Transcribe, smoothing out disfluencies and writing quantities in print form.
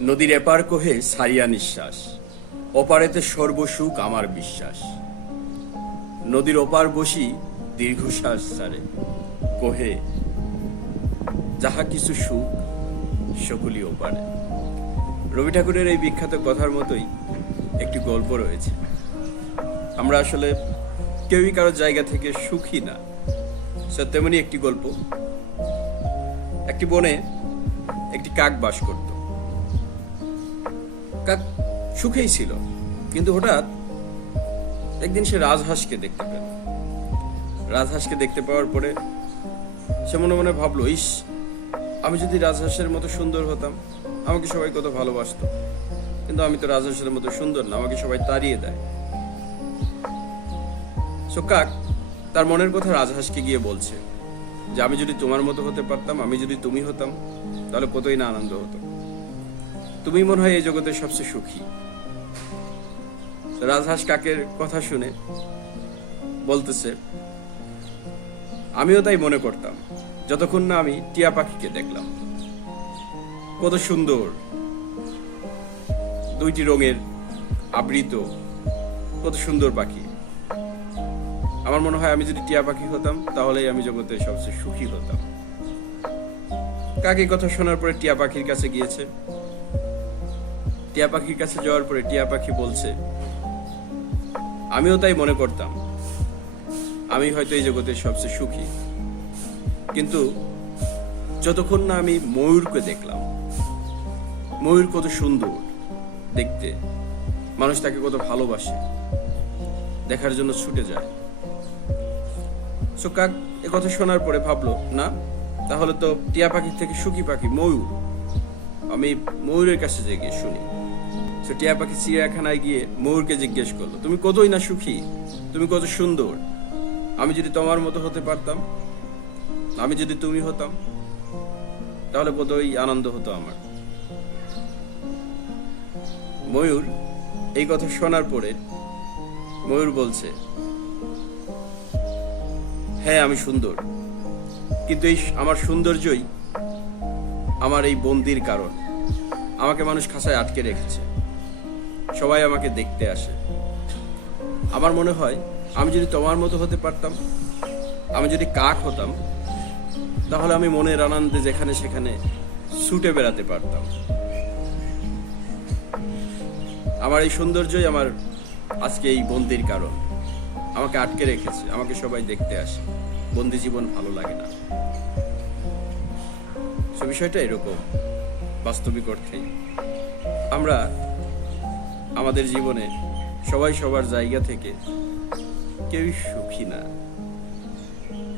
নদীর এপার কোহে সারিয়া নিঃশ্বাস, ওপারেতে সর্বসুখ আমার বিশ্বাস। নদীর ওপার বসি দীর্ঘশ্বাস ছাড়ে, কোহে যাহা কিছু সুখ সকলই ওপারে। রবি ঠাকুরের এই বিখ্যাত কথার মতোই একটি গল্প রয়েছে। আমরা আসলে কেউই কারোর জায়গা থেকে সুখী না, তেমনি একটি গল্প। একটি বনে একটি কাক বাস করত। কাক সুখেই ছিল, কিন্তু হঠাৎ একদিন সে রাজহাঁসকে দেখতে পেল। রাজহাঁসকে দেখতে পাওয়ার পরে সে মনে মনে ভাবলো, ইস, আমি যদি রাজহাঁসের মতো সুন্দর হতাম, আমাকে সবাই কত ভালোবাসতো। কিন্তু আমি তো রাজহাঁসের মতো সুন্দর না, আমাকে সবাই তাড়িয়ে দেয়। সো কাক তার মনের কথা রাজহাঁসকে গিয়ে বলছে যে আমি যদি তোমার মতো হতে পারতাম, আমি যদি তুমি হতাম, তাহলে কতই না আনন্দ হতো। তুমি মনে হয় এই জগতের সবচেয়ে সুখী। রাজহাঁস কাকের কথা শুনে বলতেছে, আমিও তাই মনে করতাম যতক্ষণ না আমি টিয়া পাখিকে দেখলাম। কত সুন্দর, দুইটি রঙের আবৃত, কত সুন্দর পাখি। আমার মনে হয় আমি যদি টিয়া পাখি হতাম, তাহলেই আমি জগতের সবচেয়ে সুখী হতাম। কাক এই কথা শোনার পরে টিয়া পাখির কাছে গিয়েছে। টিয়া পাখির কাছে যাওয়ার পরে টিয়া পাখি বলছে, আমিও তাই মনে করতাম আমি হয়তো এই জগতের সবচেয়ে সুখী, কিন্তু যতক্ষণ না আমি ময়ূরকে দেখলাম। ময়ূর কত সুন্দর দেখতে, মানুষ তাকে কত ভালোবাসে, দেখার জন্য ছুটে যায়। সো কাক এ কথা শোনার পরে ভাবলো, না, তাহলে তো টিয়া পাখির থেকে সুখী পাখি ময়ূর, আমি ময়ূরের কাছে গিয়ে শুনি। সো টিয়া পাখি চিড়িয়াখানায় গিয়ে ময়ূরকে জিজ্ঞেস করলো, তুমি কতই না সুখী, তুমি কত সুন্দর, আমি যদি তোমার মতো হতে পারতাম, আমি যদি তুমি হতাম, তাহলে কতই আনন্দ হতো আমার। ময়ূর এই কথা শোনার পরে ময়ূর বলছে, হ্যাঁ আমি সুন্দর, কিন্তু এই আমার সৌন্দর্যই আমার এই বন্দির কারণ। আমাকে মানুষ খাঁচায় আটকে রেখেছে, সবাই আমাকে দেখতে আসে। আমার মনে হয় আমি যদি তোমার মতো হতে পারতাম, আমি যদি কাক হতাম, তাহলে আমি মনের আনন্দে যেখানে সেখানে ছুটে বেড়াতে পারতাম। আমার এই সৌন্দর্যই আমার আজকে এই বন্দির কারণ। আমাকে আটকে রেখেছে, আমাকে সবাই দেখতে আসে, বন্দি জীবন ভালো লাগে না। সে বিষয়টা এরকম বাস্তবিক অর্থেই আমরা আমাদের জীবনে সবাই সবার জায়গা থেকে কেউই সুখী না।